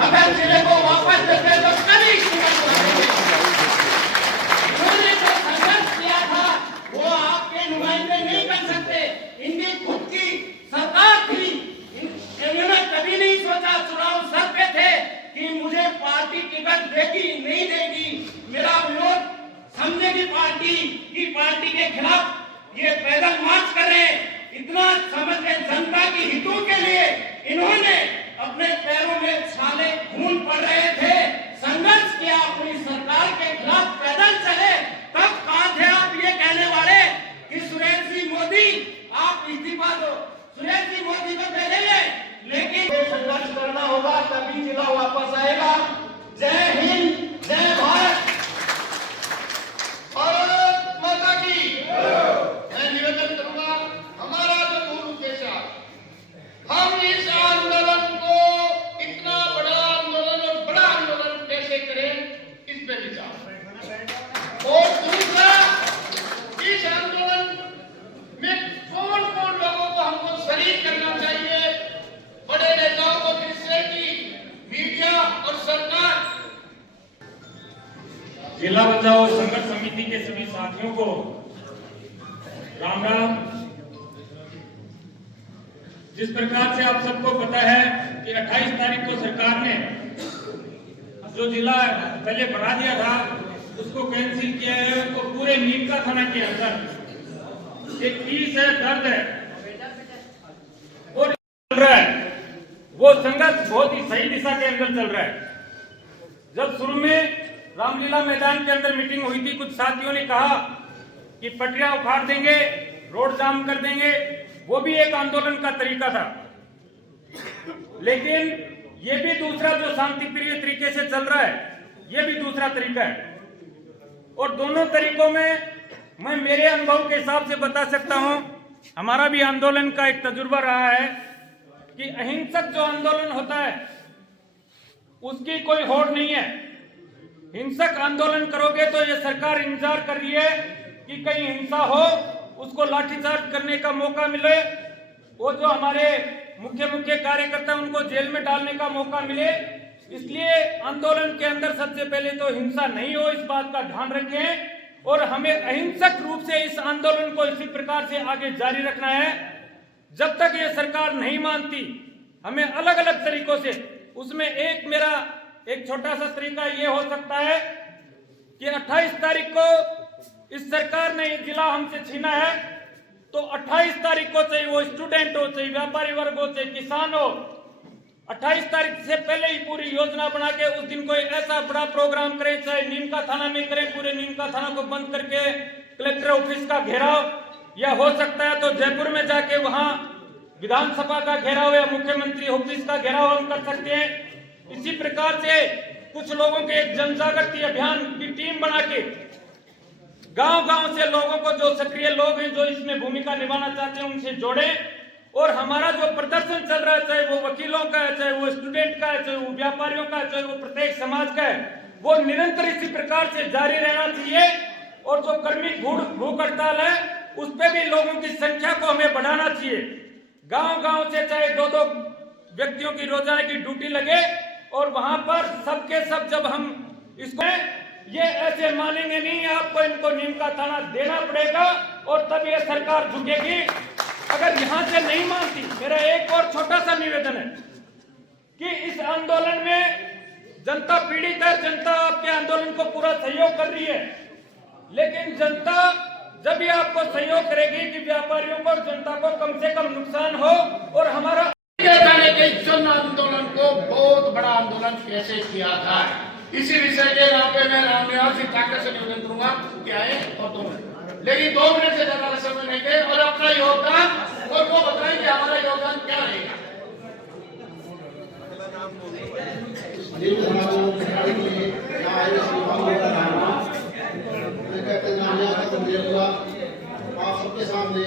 अगर जिले को वापस देते तो कभी उन्होंने जो संघर्ष किया था वो आपके नुमाइंदे नहीं कर सकते। इनकी खुद की सरकार थी, इन्होंने कभी नहीं सोचा, चुनाव सर पे थे कि मुझे पार्टी टिकट देगी नहीं देगी, मेरा विरोध समझेगी पार्टी के खिलाफ ये पैदल मार्च कर रहे हैं। इतना समझ के जनता की हितों के लिए इन्होंने अपने पैरों में छाले खून पड़ रहे थे, संघर्ष किया, अपनी सरकार के खिलाफ पैदल चले। तब कहां थे आप ये कहने वाले कि सुरेश जी मोदी आप इस्तीफा दो, सुरेश जी मोदी को दे देंगे, लेकिन संघर्ष करना होगा तभी जिला वापस आएगा। जय हिंद, जय भारत, भारत माता की। मैं निवेदन करूंगा, हमारा जो मूल उद्देश्य, हम इस आंदोलन को इतना बड़ा आंदोलन और बड़ा आंदोलन कैसे करें इस पे विचार। और दूसरा, इस आंदोलन में कौन कौन लोगों को हमको शरीक करना चाहिए, बड़े नेताओं को किससे की, मीडिया और सरकार। जिला बचाओ संघर्ष समिति के सभी साथियों को राम राम। जिस प्रकार से आप सबको पता है कि 28 तारीख को सरकार ने जो जिला पहले बढ़ा दिया था उसको कैंसिल किया है, उसको पूरे नीमका थाना के अंदर एक फीस है, दर्द है और चल रहा है। वो संघर्ष बहुत ही सही दिशा के अंदर चल रहा है। जब शुरू में रामलीला मैदान के अंदर मीटिंग हुई थी, कुछ साथियों ने कहा कि पटरियां उखाड़ देंगे, रोड जाम कर देंगे, वो भी एक आंदोलन का तरीका था। लेकिन ये भी दूसरा जो शांतिप्रिय तरीके से चल रहा है, ये भी दूसरा तरीका है। और दोनों तरीकों में मैं मेरे अनुभव के हिसाब से बता सकता हूं, हमारा भी आंदोलन का एक तजुर्बा रहा है कि अहिंसक जो आंदोलन होता है उसकी कोई होड़ नहीं है। हिंसक आंदोलन करोगे तो ये सरकार इंतजार कर रही है कि कहीं हिंसा हो, उसको लाठीचार्ज करने का मौका मिले, वो जो हमारे मुख्य कार्यकर्ता उनको जेल में डालने का मौका मिले। इसलिए आंदोलन के अंदर सबसे पहले तो हिंसा नहीं हो, इस बात का ध्यान रखें और हमें अहिंसक रूप से इस आंदोलन को इसी प्रकार से आगे जारी रखना है। जब तक ये सरकार नहीं मानती, हमें अलग अलग तरीकों से, उसमें एक मेरा एक छोटा सा तरीका ये हो सकता है कि 28 तारीख को इस सरकार ने ये जिला हमसे छीना है, तो 28 तारीख को चाहे वो स्टूडेंट हो, चाहे व्यापारी वर्ग हो, चाहे किसान हो, 28 तारीख से पहले ही पूरी योजना बना के उस दिन कोई ऐसा बड़ा प्रोग्राम करें, चाहे नीमका थाना में करें, पूरे नीमका थाना को बंद करके कलेक्टर ऑफिस का घेराव, या हो सकता है तो जयपुर में जाके वहां विधानसभा का घेराव या मुख्यमंत्री ऑफिस का घेराव हम कर सकते हैं। इसी प्रकार से कुछ लोगों के एक जन जागृति अभियान की टीम बना के गांव-गांव से लोगों को, जो सक्रिय लोग हैं जो इसमें भूमिका निभाना चाहते हैं, उनसे जोड़ें। और हमारा जो प्रदर्शन चल रहा है, चाहे वो वकीलों का है, चाहे वो स्टूडेंट का है, चाहे वो व्यापारियों का है, चाहे वो प्रत्येक समाज का है, वो निरंतर इसी प्रकार से जारी रहना चाहिए। और जो कर्मिक भूख हड़ताल है उस पर भी लोगों की संख्या को हमें बढ़ाना चाहिए। गांव-गांव से चाहे 2-2 व्यक्तियों की रोजाना की ड्यूटी लगे और वहां पर सबके सब जब हम इसको ये ऐसे मानेंगे नहीं, आपको इनको नीमका थाना देना पड़ेगा और तब ये सरकार झुकेगी। अगर यहां से नहीं मानती, मेरा एक और छोटा सा निवेदन है कि इस आंदोलन में जनता पीड़ित है, जनता आपके आंदोलन को पूरा सहयोग कर रही है, लेकिन जनता जब भी आपको सहयोग करेगी कि व्यापारियों को, जनता को कम से कम नुकसान हो। और हमारा जाने के जन आंदोलन को बहुत बड़ा आंदोलन कैसे किया था, इसी विषय के नाम पे मैं रामनिवास जी ठाकर से निवेदन करूंगा कि आए और 2 मिनट, लेकिन 2 मिनट से ज्यादा समय नहीं दे और अपना योगदान और वो बताएं कि हमारा योगदान क्या रहेगा। आप सबके सामने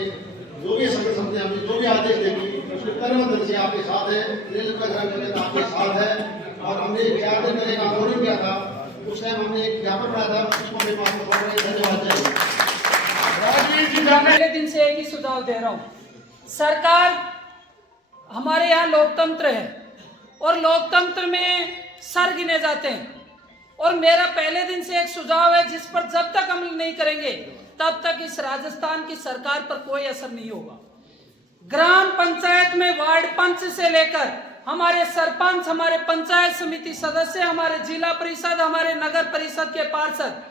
जो भी जो भी आदेश देगी उसके कर्मदल से आपके साथ है, रेल का आपके साथ है। और हमने एक आंदोलन किया था, उस टाइम हमने एक ज्ञापन बनाया था, उसको मेरे पास धन्यवाद। पहले दिन से एक ही सुझाव दे रहा हूं, सरकार, हमारे यहाँ लोकतंत्र है और लोकतंत्र में सर गिने जाते हैं। और मेरा पहले दिन से एक सुझाव है, जिस पर जब तक अमल नहीं करेंगे तब तक इस राजस्थान की सरकार पर कोई असर नहीं होगा। ग्राम पंचायत में वार्ड पंच से लेकर हमारे सरपंच, हमारे पंचायत समिति सदस्य, हमारे जिला परिषद, हमारे नगर परिषद के पार्षद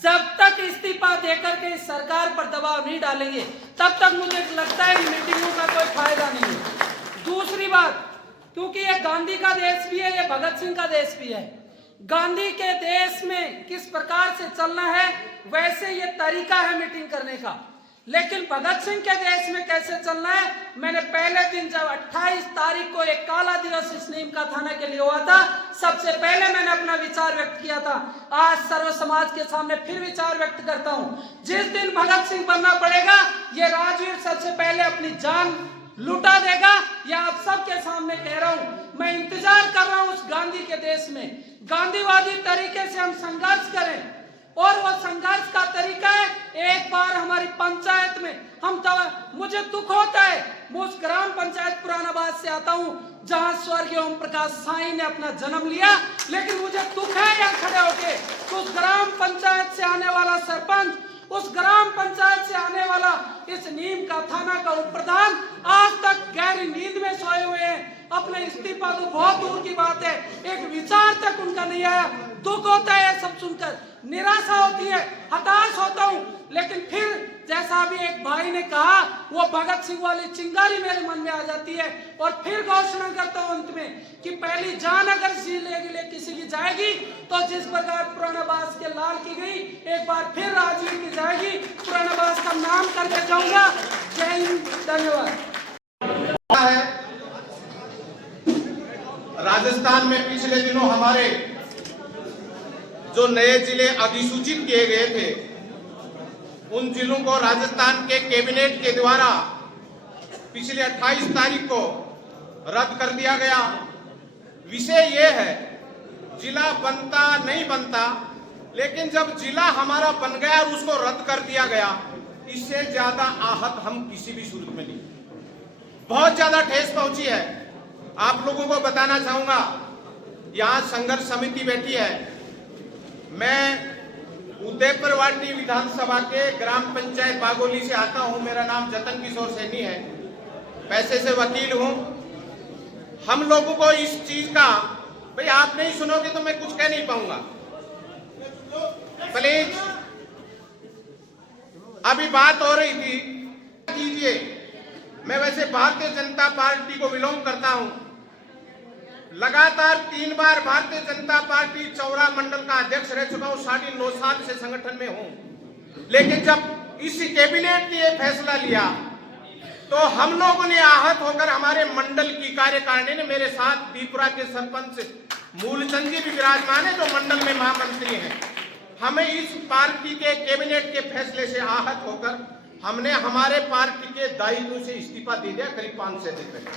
जब तक इस्तीफा देकर के इस सरकार पर दबाव नहीं डालेंगे तब तक मुझे लगता है इन मीटिंगों का कोई फायदा नहीं है। दूसरी बात, क्योंकि ये गांधी का देश भी है, ये भगत सिंह का देश भी है। गांधी के देश में किस प्रकार से चलना है वैसे ये तरीका है मीटिंग करने का, लेकिन भगत सिंह के देश में कैसे चलना है, मैंने पहले दिन जब 28 तारीख को एक काला दिवस इस नीम का थाना के लिए हुआ था, सबसे पहले मैंने अपना विचार व्यक्त किया था। आज सर्व समाज के सामने फिर विचार व्यक्त करता हूं। जिस दिन भगत सिंह बनना पड़ेगा, ये राजवीर सबसे पहले अपनी जान लुटा देगा। या आप सबके सामने कह रहा हूं, मैं इंतजार कर रहा हूं उस गांधी के देश में, गांधीवादी तरीके से हम संघर्ष करें। और वो संघर्ष का तरीका है, एक बार हमारी पंचायत में मुझे दुख होता है, मैं उस ग्राम पंचायत पुरानाबाद से आता हूं जहां स्वर्गीय ओम प्रकाश साई ने अपना जन्म लिया, लेकिन मुझे दुख है यहाँ खड़े होके उस ग्राम पंचायत से आने वाला सरपंच, उस ग्राम पंचायत से आने वाला इस नीम का थाना का उप प्रधान आज तक गहरी नींद में सोए हुए हैं। अपने इस्तीफा तो बहुत दूर की बात है, एक विचार तक उनका नहीं आया। दुख होता है सब सुनकर, निराशा होती है, हताश होता हूं। लेकिन फिर जैसा अभी एक भाई ने कहा, वो भगत सिंह वाली चिंगारी मेरे मन में आ जाती है और फिर घोषणा करता हूं अंत में कि पहली जान अगर किसी की जाएगी तो जिस प्रकार पुरानाबाद के लाल की गई, एक बार फिर राजवीर की जाएगी। पुरानाबाद का नाम करके जाऊंगा। जय हिंद, धन्यवाद। राजस्थान में पिछले दिनों हमारे जो नए जिले अधिसूचित किए गए थे, उन जिलों को राजस्थान के कैबिनेट के द्वारा पिछले 28 तारीख को रद्द कर दिया गया। विषय यह है, जिला बनता नहीं बनता, लेकिन जब जिला हमारा बन गया और उसको रद्द कर दिया गया, इससे ज्यादा आहत हम किसी भी सूरत में नहीं। बहुत ज्यादा ठेस पहुंची है। आप लोगों को बताना चाहूंगा, यहाँ संघर्ष समिति बैठी है। मैं उदयपुरवाटी विधानसभा के ग्राम पंचायत बागोली से आता हूं। मेरा नाम जतन किशोर सैनी है, पैसे से वकील हूं। हम लोगों को इस चीज का, भाई आप नहीं सुनोगे तो मैं कुछ कह नहीं पाऊंगा, प्लीज। अभी बात हो रही थी, कीजिए। मैं वैसे भारतीय जनता पार्टी को बिलोंग करता हूं। लगातार 3 बार भारतीय जनता पार्टी चौरा मंडल का अध्यक्ष रह चुका हूं। 9.5 साल से संगठन में हूं। लेकिन जब इस कैबिनेट ने यह फैसला लिया तो हम लोगों ने आहत होकर, हमारे मंडल की कार्यकारिणी ने, मेरे साथ दीपुरा के सरपंच मूलचंद जी भी विराजमान है जो मंडल में महामंत्री हैं, हमें इस पार्टी के कैबिनेट के फैसले से आहत होकर हमने हमारे पार्टी के दायित्व से इस्तीफा दे दिया, करीब 5 से अधिक पहले।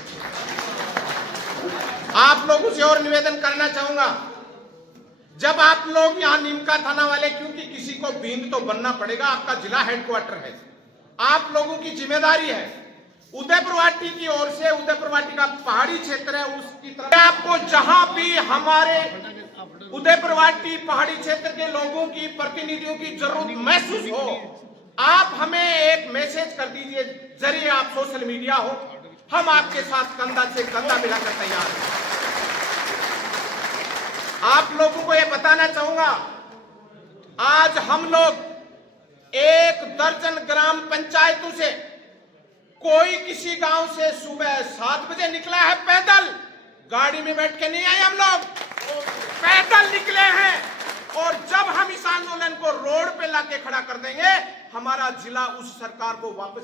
आप लोगों से और निवेदन करना चाहूंगा, जब आप लोग यहाँ नीमका थाना वाले, क्योंकि किसी को बींद तो बनना पड़ेगा, आपका जिला हेडक्वार्टर है, आप लोगों की जिम्मेदारी है। उदयपुरवाटी की ओर से, उदयपुरवाटी का पहाड़ी क्षेत्र है, उसकी तरफ आपको जहां भी हमारे उदयपुरवाटी पहाड़ी क्षेत्र के लोगों की, प्रतिनिधियों की जरूरत महसूस हो, आप हमें एक मैसेज कर दीजिए, जरिए आप सोशल मीडिया हो, हम आपके साथ कंधा से कंधा मिलाकर तैयार हैं। आप लोगों को यह बताना चाहूंगा, आज हम लोग 1 दर्जन ग्राम पंचायतों से, कोई किसी गांव से सुबह 7 बजे निकला है पैदल, गाड़ी में बैठ के नहीं आए, हम लोग पैदल निकले हैं। और जब हम इस आंदोलन को रोड पे लाके खड़ा कर देंगे, हमारा जिला उस सरकार को वापस।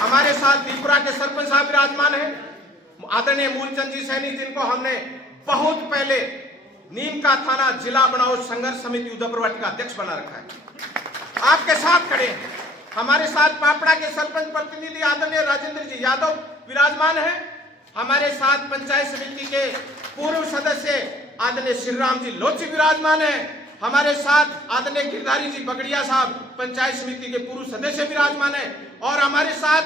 हमारे साथ दीपुरा के सरपंच साहब विराजमान हैं, आदरणीय मूलचंद जी सैनी, जिनको हमने बहुत पहले नीम का थाना जिला बनाओ संघर्ष समिति उदयपुरवाटी का अध्यक्ष बना रखा है, आपके साथ खड़े हैं। हमारे साथ पापड़ा के सरपंच प्रतिनिधि आदरणीय राजेंद्र जी यादव विराजमान हैं। हमारे साथ पंचायत समिति के पूर्व सदस्य आदरणीय श्री राम जी लोची विराजमान है। हमारे साथ आदरणीय गिरधारी जी बगड़िया साहब पंचायत समिति के पूर्व सदस्य विराजमान है। और हमारे साथ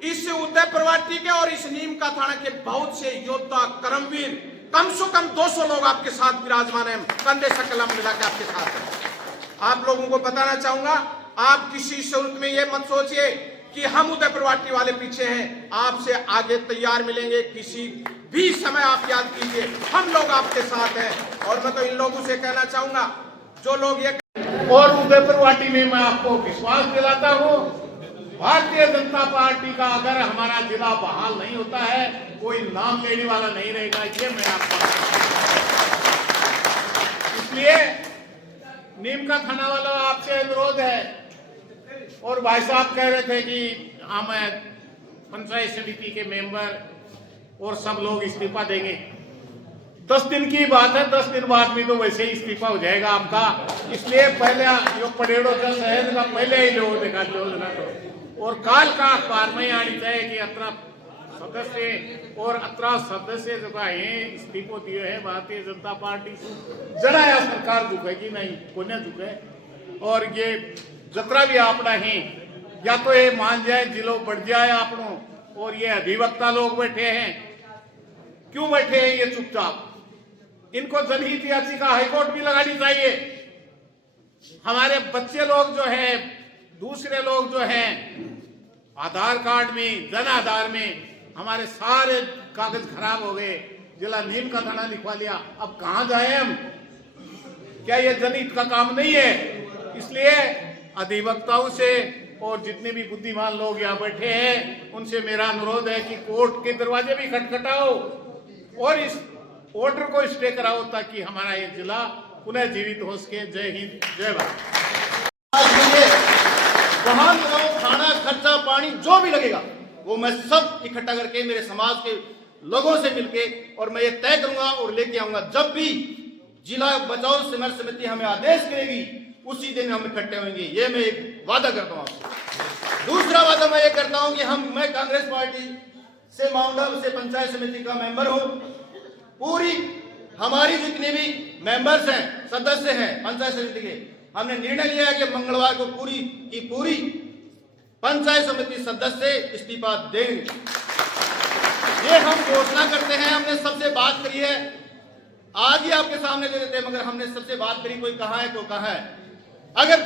इस उदय प्रवाटी के और इस नीम का थाना के बहुत से योद्धा कर्मवीर, कम से कम 200 लोग आपके साथ विराजमान हैं, कंधे से कलम मिला के आपके साथ हैं। आप लोगों को बताना चाहूंगा, आप किसी सूरत में ये मत सोचिए कि हम उदय प्रवाटी वाले पीछे हैं, आपसे आगे तैयार मिलेंगे। किसी भी समय आप याद कीजिए, हम लोग आपके साथ हैं। और मैं तो इन लोगों से कहना चाहूंगा, जो लोग ये और उदय प्रवाटी में मैं आपको विश्वास दिलाता हूं, भारतीय जनता पार्टी का अगर हमारा जिला बहाल नहीं होता है, कोई नाम लेने वाला नहीं रहेगा, ये मैं आपको। इसलिए नीम का थाना वाला आपसे अनुरोध है, और भाई साहब कह रहे थे कि हम पंचायत समिति के मेंबर और सब लोग इस्तीफा देंगे। 10 दिन की बात है, 10 दिन बाद भी तो वैसे ही इस्तीफा हो जाएगा आपका। इसलिए पहले यो पड़ेड़ो का शहर का पहले ही लोग देखा योजना तो, और काल का अखबार में आनी चाहिए कि अतरा सदस्य और अतरा सदस्य जो है इस्तीफो दिए है भारतीय जनता पार्टी, जरा या सरकार झुकेगी नहीं, कोने झुके। और ये जतरा भी आपना ही, या तो ये मान जाए जिलो बढ़ जाए आपनों, और ये अधिवक्ता लोग बैठे हैं, क्यों बैठे हैं ये चुपचाप? इनको जनहित याचिका हाईकोर्ट भी लगानी चाहिए। हमारे बच्चे लोग जो है, दूसरे लोग जो हैं, आधार कार्ड में, जन आधार में हमारे सारे कागज खराब हो गए, जिला नीम का थाना लिखवा लिया, अब कहां जाए हम? क्या ये जनहित का काम नहीं है? इसलिए अधिवक्ताओं से और जितने भी बुद्धिमान लोग यहाँ बैठे हैं, उनसे मेरा अनुरोध है कि कोर्ट के दरवाजे भी खटखटाओ और इस ऑर्डर को स्टे कराओ, ताकि हमारा ये जिला पुनः जीवित हो सके। जय हिंद, जय भारत। वाहन लगाओ, खाना खर्चा पानी जो भी लगेगा वो मैं सब इकट्ठा करके मेरे समाज के लोगों से मिलके, और मैं ये तय करूंगा और लेके आऊंगा, जब भी जिला बचाओ समर समिति हमें आदेश करेगी उसी दिन हम इकट्ठे होंगे। ये मैं एक वादा करता हूँ आपसे। दूसरा वादा मैं ये करता हूँ कि मैं कांग्रेस पार्टी से माउंट आबू से पंचायत समिति का मेंबर हूँ। पूरी हमारी जितने भी मेंबर्स हैं, सदस्य हैं पंचायत समिति के, हमने निर्णय लिया है कि मंगलवार को पूरी की पूरी पंचायत समिति सदस्य इस्तीफा देंगे। ये हम घोषणा करते हैं। हमने सबसे बात करी है, आज ही आपके सामने दे देते हैं, मगर हमने सबसे बात करी, कोई कहाँ है, कोई कहाँ है। अगर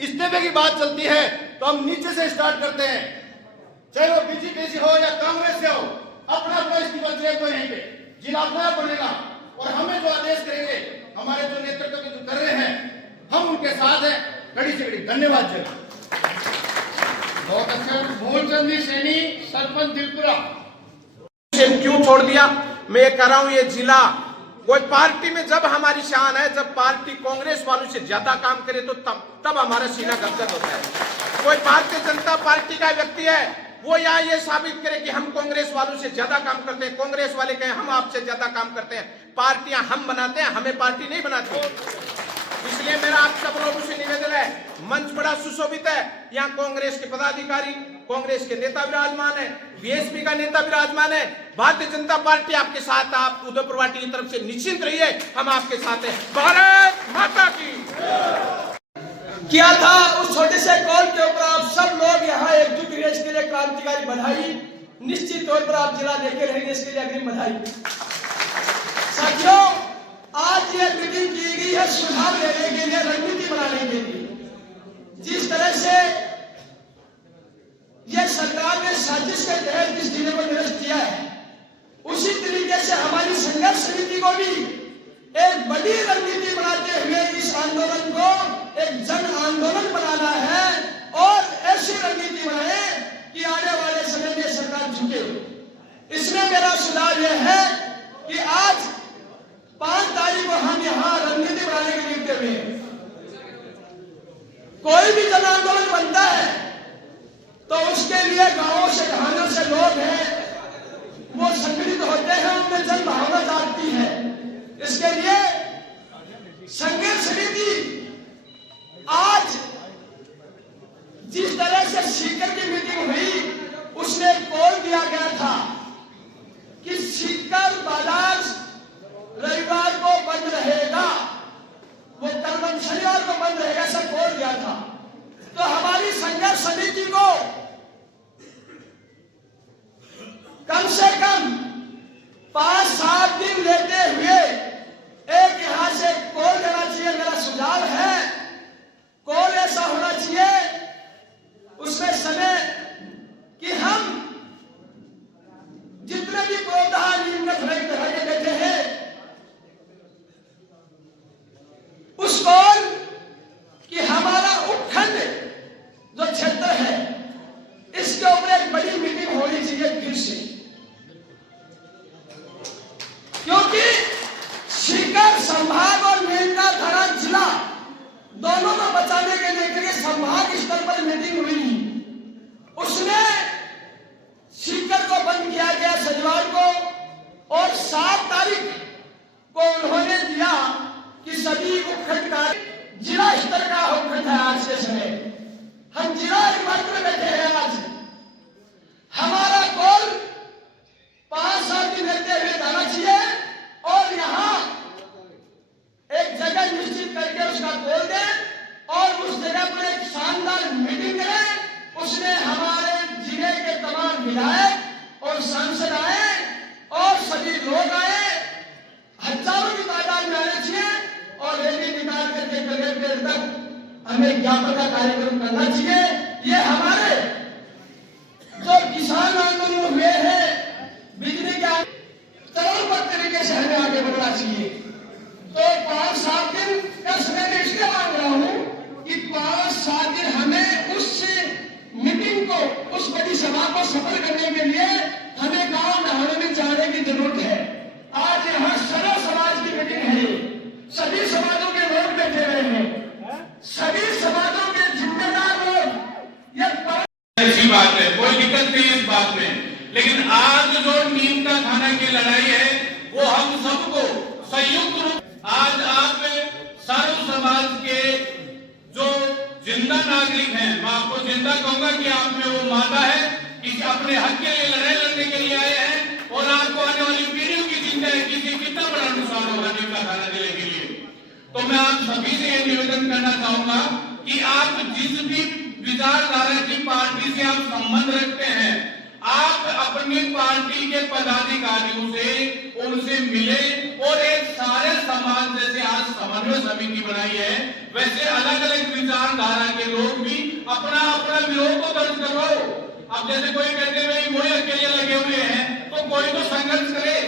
इस्तीफे की बात चलती है तो हम नीचे से स्टार्ट करते हैं, चाहे वो बीजेपी से हो या कांग्रेस से हो, अपना अपना इस्तीफा चाहिए तो यहीं पे जिला अपना बनेगा, और हमें जो आदेश करेंगे, हमारे जो नेतृत्व के जो कर रहे हैं, हम उनके साथ हैं। कड़ी से कड़ी धन्यवाद। जय बहुत अच्छा। मूलचंद सैनी, सरपंच दिलपुरा। क्यों छोड़ दिया? मैं ये कह रहा हूं, ये जिला कोई पार्टी में जब हमारी शान है, जब पार्टी कांग्रेस वालों से ज्यादा काम करे तो तब हमारा सीना गदगद होता है। कोई भारतीय जनता पार्टी का व्यक्ति है, वो यहाँ ये साबित करे कि हम कांग्रेस वालों से ज्यादा काम करते हैं, कांग्रेस वाले कहें हम आपसे ज्यादा काम करते हैं। पार्टियां हम बनाते हैं, हमें पार्टी नहीं बनाती। इसलिए मेरा आप सब लोगों से निवेदन है, मंच बड़ा सुशोभित है, यहाँ कांग्रेस के पदाधिकारी, कांग्रेस के नेता विराजमान है, बीएसपी का नेता विराजमान है, भारतीय जनता पार्टी आपके साथ। आप उदय प्रवाटी की तरफ से निश्चिंत रहिए, हम आपके साथ हैं। भारत माता की किया था उस छोटे से कॉल के ऊपर आप सब लोग यहाँ एकजुट हुए, इसके लिए क्रांतिकारी बधाई। निश्चित तौर पर आप जिला देखे रहेंगे, इसके लिए अग्रिम बधाई। साथियों, आज ये मीटिंग की गई है सुधार लेने के लिए, रणनीति बनाने के लिए। जिस तरह से ये सरकार ने साजिश के तहत इस जिले को निरस्त किया है, उसी तरीके से हमारी संघर्ष समिति को भी एक बड़ी रणनीति बनाते हुए इस आंदोलन को एक जन आंदोलन बनाना है, और ऐसी रणनीति बनाए कि आने वाले समय में सरकार झुके। इसमें मेरा सुझाव यह है कि आज 5 तारीख को हम यहाँ रणनीति बनाने के लिए उठे हुए हैं। कोई भी जन आंदोलन बनता है तो उसके लिए गांवों से, घरानों से लोग हैं, वो संगठित होते हैं, उनमें जन भावना जागती है। इसके लिए संघर्ष समिति आज जिस तरह से सीकर की मीटिंग हुई, उसमें कॉल दिया गया था कि सीकर बाजार रविवार को बंद रहेगा, वो कल शनिवार को बंद रहेगा, ऐसा कॉल दिया था। तो हमें ज्ञापन का कार्यक्रम करना चाहिए। ये हमारे जो किसान आंदोलन हुए हैं, बिजली के चरणबद्ध तरीके से हमें आगे बढ़ना चाहिए। तो 5-7 दिन का समय मैं इसलिए मांग रहा हूं कि 5-7 दिन हमें उस मीटिंग को, उस बड़ी सभा को सफल करने के लिए हमें गांव नहाने में जाने की जरूरत है। आज यहाँ सर्व समाज की मीटिंग है, सभी समाजों के लोग बैठे हुए हैं, सभी समाजों के जिम्मेदार लोग। यह अच्छी बात है, कोई दिक्कत नहीं है इस बात में, लेकिन आज जो नीम का खाना की लड़ाई है वो हम सबको संयुक्त रूप, आज आप सर्व समाज के जो जिंदा नागरिक हैं, मैं आपको जिंदा कहूंगा कि आप में वो मादा है कि अपने हक के लिए लड़ाई लड़ने के लिए आए हैं, और आपको आने वाली पीढ़ियों की चिंता है कि कितना बड़ा नुकसान होगा नीम का खाना देने के लिए। तो मैं आप सभी से ये निवेदन करना चाहूंगा कि आप जिस भी विचारधारा की पार्टी से आप संबंध रखते हैं, आप अपनी पार्टी के पदाधिकारियों से उनसे मिले और एक सारे समाज, जैसे आज समन्वय समिति बनाई है, वैसे अलग अलग विचारधारा के लोग भी अपना अपना विरोध को दर्ज करवाओ। अब जैसे कोई कहते हैं भाई वही अकेले लगे हुए हैं, तो कोई तो संघर्ष करे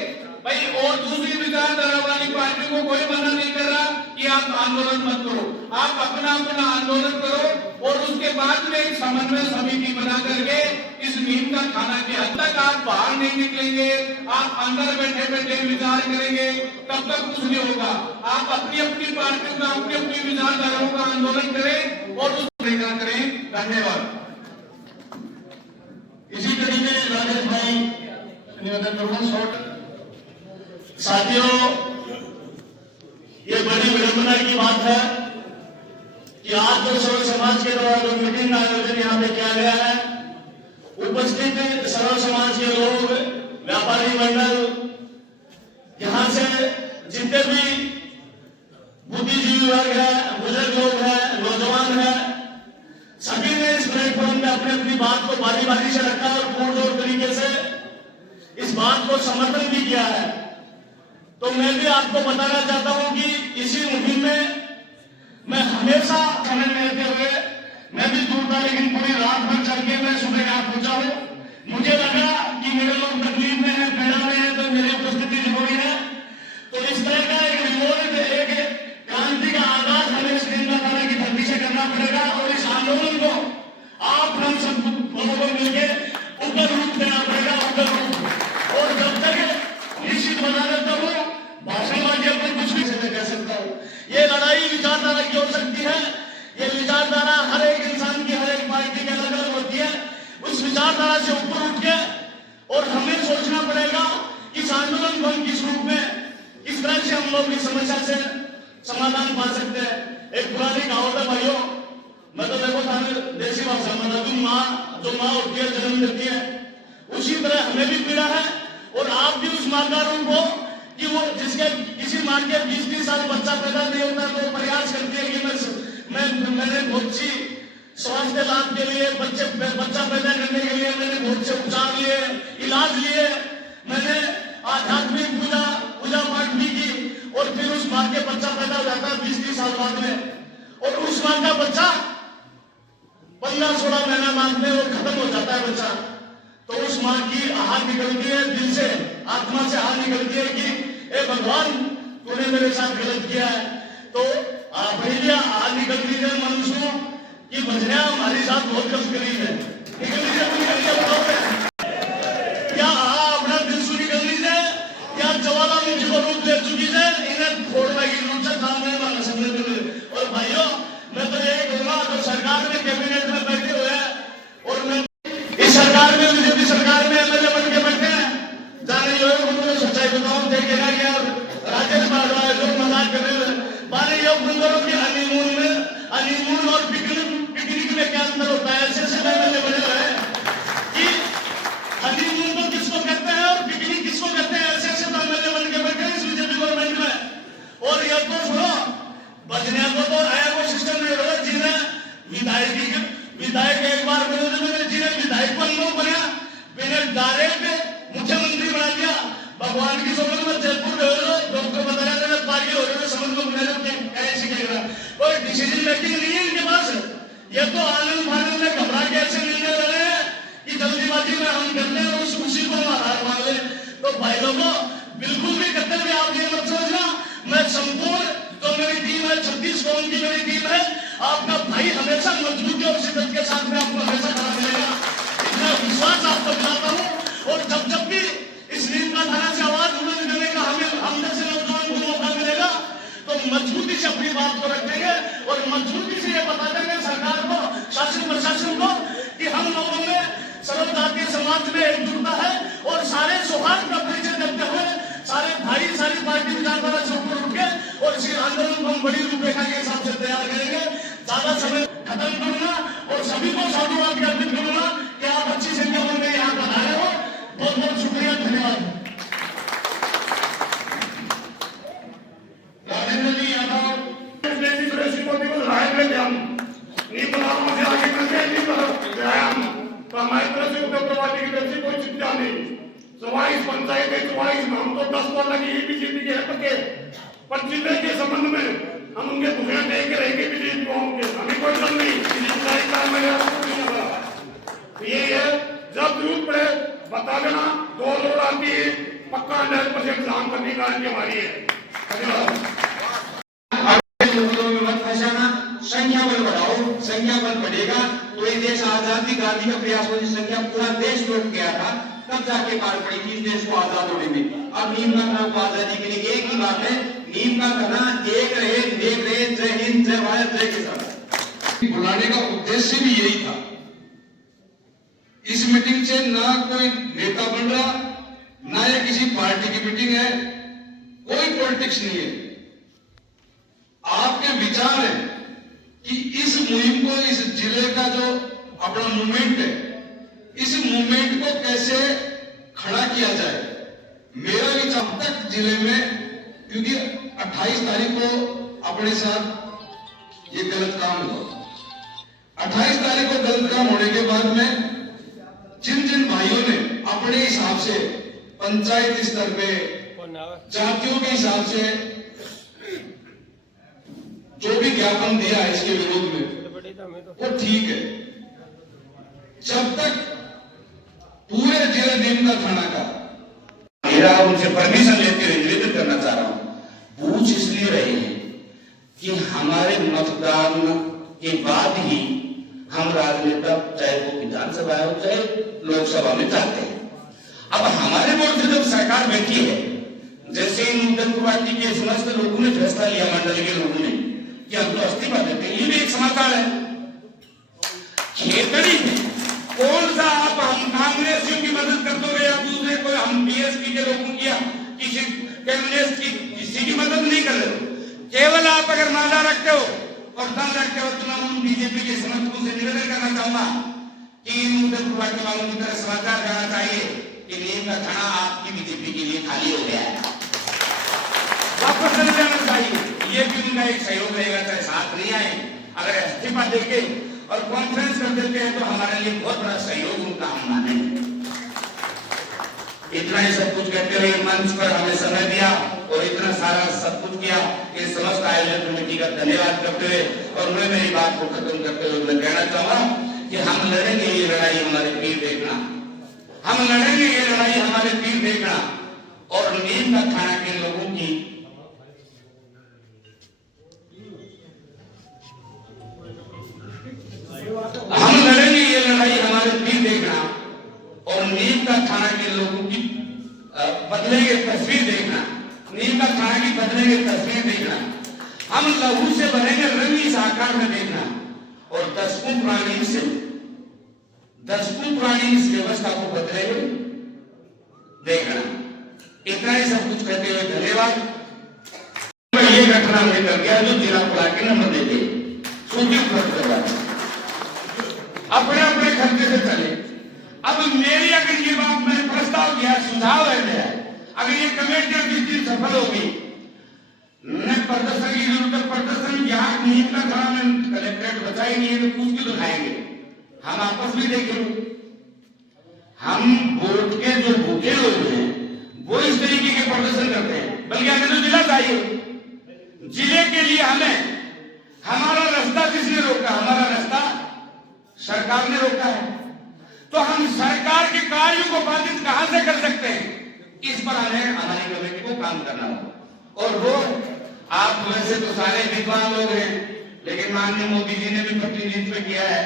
भाई, और दूसरी विचारधारा वाली पार्टी को कोई मना नहीं कर रहा कि आप आंदोलन मत करो, आप अपना अपना आंदोलन करो, और उसके बाद में एक समन्वय समिति बना करके इस नीम का खाना के हद तक आप बाहर नहीं निकलेंगे, आप अंदर बैठे बैठे विचार करेंगे, तब तक कुछ नहीं होगा। आप अपनी अपनी पार्टियों का, अपनी अपनी विचारधाराओं का आंदोलन करें और उसको लेकर करें। धन्यवाद। इसी तरीके से राजेश भाई निवेदन करूंगा। साथियों, ये बड़ी विडंबना की बात है कि आज जो सर्व समाज के द्वारा जो मीटिंग का आयोजन यहाँ पे किया गया है, उपस्थित सर्व समाज के लोग, व्यापारी मंडल, यहाँ से जितने भी बुद्धिजीवी वर्ग है, बुजुर्ग लोग हैं, नौजवान हैं, सभी ने इस प्लेटफॉर्म में अपनी अपनी बात को बारी बारी से रखा और पूर्ण तरीके से इस बात को समर्थन भी किया है। तो मैं भी आपको बताना चाहता हूं कि इसी मुहिम में मैं हमेशा समय में रहते हुए, मैं भी दूर था लेकिन पूरी रात भर चल के मैं सुबह यहाँ पहुंचा हूं। मुझे लगा कि मेरे लोग तकलीफ में है, पीड़ा में है, तो मेरी उपस्थिति जरूरी है। तो इस तरह का एक रिवोल्ट, एक क्रांति का आगाज हमें इस नीम का खाना की धरती से करना पड़ेगा, और इस आंदोलन को आप हम सब लोगों को मिलकर उग्र रूप देना पड़ेगा, उग्र रूप। और जब तक निश्चित बना देता हूँ, भाषणबाजी अपने कुछ भी मैं कह सकता हूँ, ये लड़ाई विचारधारा की हो सकती है। ये विचारधारा हर एक इंसान की, हर एक पार्टी की अलग अलग होती है। उस विचारधारा से ऊपर उठ के और हमें सोचना पड़ेगा कि इस आंदोलन को हम किस रूप में, किस तरह से हम लोग इस समस्या से समाधान पा सकते हैं। एक पुरानी कहावत है भाइयों, मैं तो देखो था देसी भाषा में, माँ जो माँ होती है जन्म देती है, उसी तरह हमें भी पीड़ा है। और आप भी उस माँ का रूप हो कि वो जिसके किसी माँ के 20-30 साल बच्चा पैदा नहीं होता, तो प्रयास करती है कि मैंने बहुत सी स्वास्थ्य लाभ के लिए, बच्चा पैदा करने के लिए मैंने बहुत से उपचार लिए, इलाज लिए, मैंने आध्यात्मिक पूजा पाठ भी की, और फिर उस माँ के बच्चा पैदा हो जाता है 20-30 साल बाद में, और उस माँ का बच्चा 15-16 महीना बाद में वो खत्म हो जाता है बच्चा। तो उस माँ की आह निकलती है, दिल से, आत्मा से आह निकलती है कि ए भगवान, तूने मेरे साथ गलत किया है। तो पहले आह निकलती है मनुष्यों की, बजरिया हमारे साथ बहुत गलत करी है, क्या अपना दिल से निकल लीजिए, क्या ज्वालामुखी को रूप ले चुकी है, इन्हें छोड़ने की रूप से काम नहीं मांगा सकने के लिए। और भाइयों, मैं तो यही कहूंगा, तो सरकार में कैबिनेट में बैठे हुए हैं, और मैं इस सरकार में, बीजेपी सरकार में एमएलए बन के बैठे हैं, जाने योग मुझे सच्चाई बताऊं, देखेगा कि यार राजेश भारद्वाज लोग मजाक कर रहे हैं, 12 योग बंदरों के हनीमून और पिकनिक में क्या अंतर होता है। ऐसे एमएलए बने हुए हैं कि हनीमून को किसको कहते हैं और पिकनिक किसको कहते हैं, ऐसे तो एमएलए बन के बैठे हैं इस बीजेपी गवर्नमेंट में। और ये तो सुनो, बजने को तो आया वो सिस्टम नहीं होगा, जिन्हें विधायक एक बार जिन्हें विधायक पर लोग बनाया, मैंने डायरेक्ट मुख्यमंत्री बना दिया। भगवान की सोच में जयपुर डॉक्टर बताया पार्टी हो रही है, समझ लो कैसे कोई डिसीजन मेकिंग नहीं है इनके पास। तो आनंद फानंद में घबरा के ऐसे निर्णय ले रहे हैं कि जल्दीबाजी में हम करते हैं उस खुशी को हार मान ले। तो भाई लोगों, बिल्कुल भी करते हुए आप ये मत समझना, मैं संपूर्ण जो मेरी टीम है, 36 कौम की मेरी टीम है, आपका भाई हमेशा मजबूती और शिद्दत के साथ में आपको हमेशा खड़ा मिलेगा, इतना विश्वास आपको दिलाता हूँ। और जब भी इस नीम का थाना से आवाज बुलंद करने का हम जैसे नौजवान को मौका मिलेगा तो मजबूती से अपनी बात को रखेंगे और मजबूती से ये बता देंगे सरकार को, शासन प्रशासन को कि हम लोगों में सर्वजातीय समाज में एकजुटता है और सारे सौहार्द का परिचय देते हुए सारे भाई सारी पार्टी विचारधारा से ऊपर उठ के और इसी आंदोलन को हम बड़ी रूपरेखा के हिसाब से तैयार करेंगे। ज्यादा समय खत्म करूंगा और सभी को साधुवाद अर्पित करूंगा कि आप अच्छी संख्या में यहाँ पर आए हो। बहुत बहुत शुक्रिया, धन्यवाद। राजेंद्र जी यादव मोदी को राय में हम नहीं बनाओ से आगे करके नहीं बनाओ तो हमारी तरफ से उत्तर प्रवासी की तरफ से कोई चिंता नहीं। 24 पंचायत है, 24 में हम तो 10 वाला की बीजेपी के पक्के, पर जिले के संबंध में हम उनके भूमिका देख के रहेंगे बीजेपी को होंगे, हमें कोई डर नहीं। ये है जब जरूरत पड़े बता देना, 2 लोग आती है पक्का 100% एग्जाम करने का हमारी है। धन्यवाद। मत फंसाना, संख्या बल बढ़ाओ, संख्या बल बढ़ेगा तो ये देश आजादी गांधी का प्रयास होने संख्या पूरा देश लौट गया था, तब जाके मार पड़ी थी देश को आजाद होने में। अब नीम का खाना को आजादी के लिए एक ही बात है, नीम का खाना एक रहे, देख रहे। जय हिंद, जय भारत, जय किसान। बुलाने का उद्देश्य भी यही था। इस मीटिंग से ना कोई नेता बन रहा, ना ये किसी पार्टी की मीटिंग है, कोई पॉलिटिक्स नहीं है। आपके विचार है कि इस मुहिम को, इस जिले का जो अपना मूवमेंट है, इस मूवमेंट को कैसे खड़ा किया जाए। मेरा विचार तक जिले में, क्योंकि 28 तारीख को अपने साथ ये गलत काम हुआ, 28 तारीख को गलत काम होने के बाद में जिन जिन भाइयों ने अपने हिसाब से पंचायत स्तर पे जातियों के हिसाब से जो भी ज्ञापन दिया है इसके विरोध में, वो ठीक है। जब तक पूरे जिले नीम का थाना का मेरा उनसे परमिशन लेते हुए निवेदन करना चाह रहा हूं, पूछ इसलिए रहे हैं कि हमारे मतदान के बाद ही हम राजनेता, चाहे वो विधानसभा हो चाहे लोकसभा में जाते हैं। अब हमारे बोर्ड से जब सरकार बैठी है, जैसे इन नूतन पार्टी के समस्त लोगों ने फैसला लिया, मंडल के लोगों ने, कि हम तो इस्तीफा देते हैं, ये भी एक समाचार है। खेतड़ी कौन सा आप हम कांग्रेसियों की मदद करते हो या दूसरे कोई, हम बीएसपी के लोगों की या किसी कम्युनिस्ट की किसी की मदद नहीं कर रहे हो। केवल आप अगर मादा रखते हो और दम रखते हो, तो मैं बीजेपी के समर्थकों से निवेदन करना चाहूंगा कि इन नूतन पार्टी वालों की तरह समाचार करना चाहिए कि नीम का थाना आपकी बीजेपी के लिए खाली हो गया है, वापस चले जाना चाहिए। ये भी उनका एक सहयोग रहेगा, चाहे साथ नहीं आए, अगर इस्तीफा देके और कॉन्फ्रेंस कर देते हैं तो हमारे लिए बहुत बड़ा सहयोग उनका हम मानेंगे। इतना ही सब कुछ कहते हुए मंच पर हमें समय दिया और इतना सारा सब कुछ किया, इस समस्त आयोजन कमेटी का धन्यवाद करते हुए और मैं मेरी बात को खत्म करते हुए मैं कहना चाहूंगा कि हम लड़ेंगे ये लड़ाई, हमारे पीर देखना, हम लड़ेंगे ये लड़ाई, हमारे पीर देखना। और नीम का थाना के लोगों की हम लड़ेंगे ये लड़ाई, हमारे पीर देखना। और नीम का थाना के लोगों की बदलेंगे तस्वीर देखना, नीम का थाना की बदलेंगे तस्वीर देखना। हम लहू से बनेंगे रंग इस आकार में देखना और दशकों पुरानी इस व्यवस्था को बदलेंगे देखना। इतना ही सब कुछ कहते हुए धन्यवाद। ये घटना में कर गया जो जिला बुला के नंबर देते सूची उपलब्ध करवा, अपने अपने खर्चे से चले। अब मेरी अगर ये बात मैंने प्रस्ताव किया, सुझाव है मेरा, अगर ये कमेटी की चीज सफल होगी, न प्रदर्शन की जरूरत है, प्रदर्शन यहाँ नीम का थाना में कलेक्ट्रेट बचाई नहीं है तो कुछ भी दिखाएंगे, हम आपस में देखेंगे। हम वोट के जो भूखे लोग हैं वो इस तरीके के प्रदर्शन करते हैं, बल्कि हमें तो जिला चाहिए। जिले के लिए हमें, हमारा रास्ता किसने रोका? हमारा रास्ता सरकार ने रोका है, तो हम सरकार के कार्यों को बाधित कहां से कर सकते हैं? इस पर हमें हमारी कमेटी को काम करना होगा। और वो आप में से तो सारे विद्वान लोग हैं, लेकिन माननीय मोदी जी ने भी प्रतिनिधित्व किया है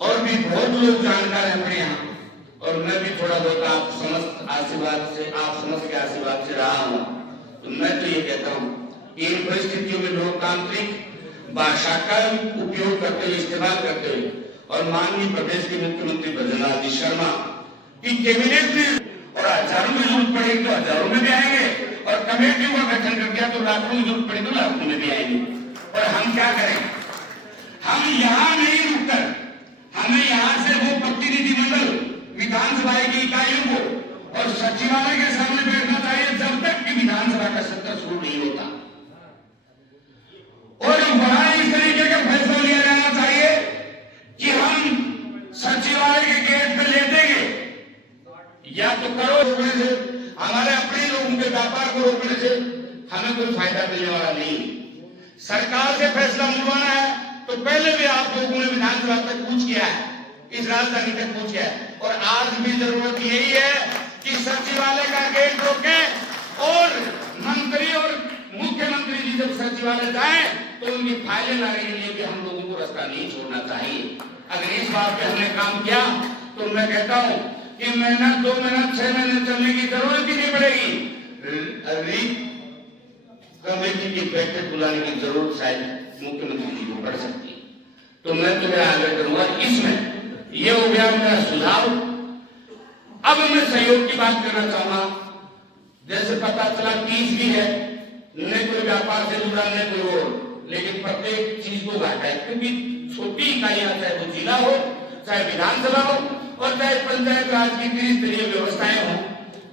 और भी बहुत लोग जानकार हैं अपने यहाँ, और मैं भी थोड़ा बहुत आप समस्त के आशीर्वाद से रहा हूँ। तो मैं तो ये कहता हूँ कि इन परिस्थितियों में लोकतांत्रिक भाषा का उपयोग करते हुए, इस्तेमाल करते हुए, और माननीय प्रदेश के मुख्यमंत्री ब्रजलाल जी शर्मा की कैबिनेट में, और हजारों में जरूरत पड़ेगी तो हजारों में भी आएंगे, और कमेटियों का गठन कर दिया तो लाखों में जरूरत पड़ेगी तो लाखों में भी आएंगे। और हम क्या करें? हम यहाँ नहीं रुककर हमें यहाँ से वो प्रतिनिधिमंडल विधानसभा की इकाइयों को और सचिवालय के सामने बैठना चाहिए जब तक कि विधानसभा का सत्र शुरू नहीं होता, और वहां इस तरीके का फैसला लिया जाना चाहिए कि हम सचिवालय के गेट पर ले देंगे, या तो करो रोकने से, हमारे अपने लोगों के व्यापार को रोकने से हमें कोई फायदा मिलने वाला नहीं। सरकार से फैसला मुड़वाना है तो पहले भी आप लोगों ने विधानसभा तक पूछ किया है, इस राजधानी तक पूछ किया है, और आज भी जरूरत यही है कि सचिवालय का गेट रोके, और मंत्री और मुख्यमंत्री जी जब सचिवालय जाए तो उनकी फाइलें लाने के लिए भी हम लोगों को रास्ता नहीं छोड़ना चाहिए। अगर इस बात पे हमने काम किया तो मैं कहता हूं कि महीना, 2 महीना, 6 महीने चलने की जरूरत ही नहीं पड़ेगी। कमेटी की बैठक बुलाने की जरूरत शायद मुख्यमंत्री जी को पड़ सकती है। तो मैं तुम्हें आग्रह करूंगा, इसमें ये हो गया मेरा सुझाव। अब मैं सहयोग की बात करना चाहूंगा। जैसे पता चला 30 भी है, न कोई व्यापार से जुड़ा न कोई और, लेकिन प्रत्येक चीज को घाटा है, क्योंकि छोटी इकाइयां, चाहे वो जिला हो, चाहे विधानसभा हो, और चाहे पंचायत राज की त्रिस्तरीय व्यवस्थाएं हो,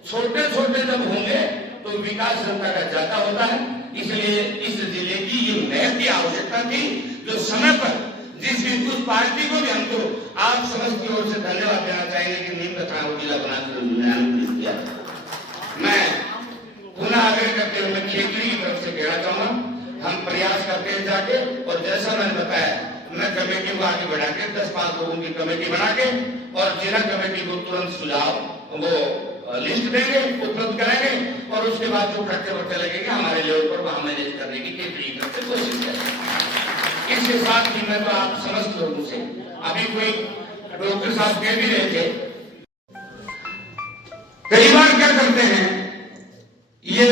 छोटे छोटे जब होंगे तो विकास जनता का ज्यादा होता है। इसलिए इस जिले की ये नहर की आवश्यकता थी, जो समय पर जिस भी उस पार्टी को भी हम तो आप समस्त की ओर से धन्यवाद देना चाहेंगे कि नीम कथाओं को जिला बनाकर उन्होंने किया। मैं पुनः आग्रह करते हुए मैं खेतरी की तरफ से कहना चाहूंगा, हम प्रयास करते हैं जाके, और जैसा मैंने बताया मैं कमेटी को आगे बढ़ा के 10-5 लोगों की कमेटी बना के, और जिला कमेटी को तुरंत सुझाव वो लिस्ट देंगे, उपलब्ध कराएंगे, और उसके बाद जो खर्चे वर्चे लगेंगे हमारे लेवल पर वहां मैनेज करने की खेतरी तरफ से कोशिश करेंगे। इसके साथ ही मैं तो आप समस्त लोगों से, अभी कोई डॉक्टर साहब कह भी रहे थे, कई बार क्या करते हैं, ये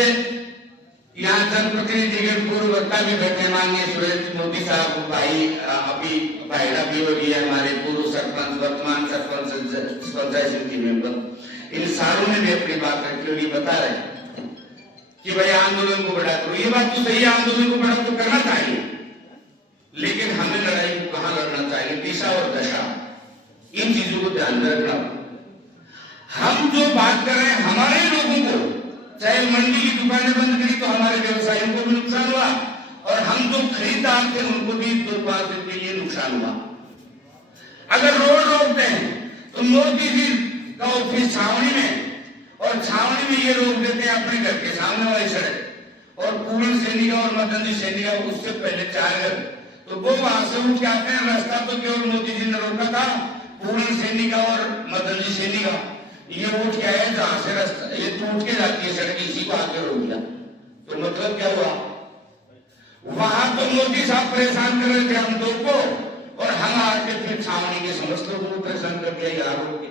यहाँ जनप्रतिनिधि के पूर्व वक्ता भी बैठे, माननीय सुरेश मोदी साहब, भाई अभी भाईड़ा भी हो गया, हमारे पूर्व सरपंच, वर्तमान सरपंच, पंचायत समिति मेंबर, इन सारों ने भी अपनी बात रखी, और ये बता रहे कि भाई आंदोलन को बढ़ा करो। ये बात तो सही है, आंदोलन को बढ़ा तो करना चाहिए, लेकिन हमें लड़ाई को कहां लड़ना चाहिए, दिशा और दशा, इन चीजों को ध्यान में रखना। हम जो बात कर रहे हैं, हमारे लोगों को, चाहे मंडी की दुकानें बंद करी तो हमारे व्यवसायियों को भी नुकसान हुआ, और हम जो खरीदार थे उनको भी 2-5 दिन के लिए नुकसान हुआ। अगर रोड रोकते हैं तो मोदी जी का ऑफिस छावनी में, और छावनी में ये रोक देते हैं अपने घर के सामने वाली सड़क, और पूर्ण सैनी का और मदन जी सैनी का उससे पहले 4 घर, तो वो वहां से उठ के आते हैं। रास्ता तो केवल मोदी जी ने रोका था, पूर्ण सैनी का और मदन जी सैनी का, ये उठ के आए जहां से रास्ता ये टूट के जाती है सड़क, इसी को आगे रोक दिया। तो मतलब क्या हुआ, वहां तो मोदी साहब परेशान कर रहे थे हम लोग को, और हम आके फिर छावनी के समस्त लोगों को परेशान कर दिया यार रोक के।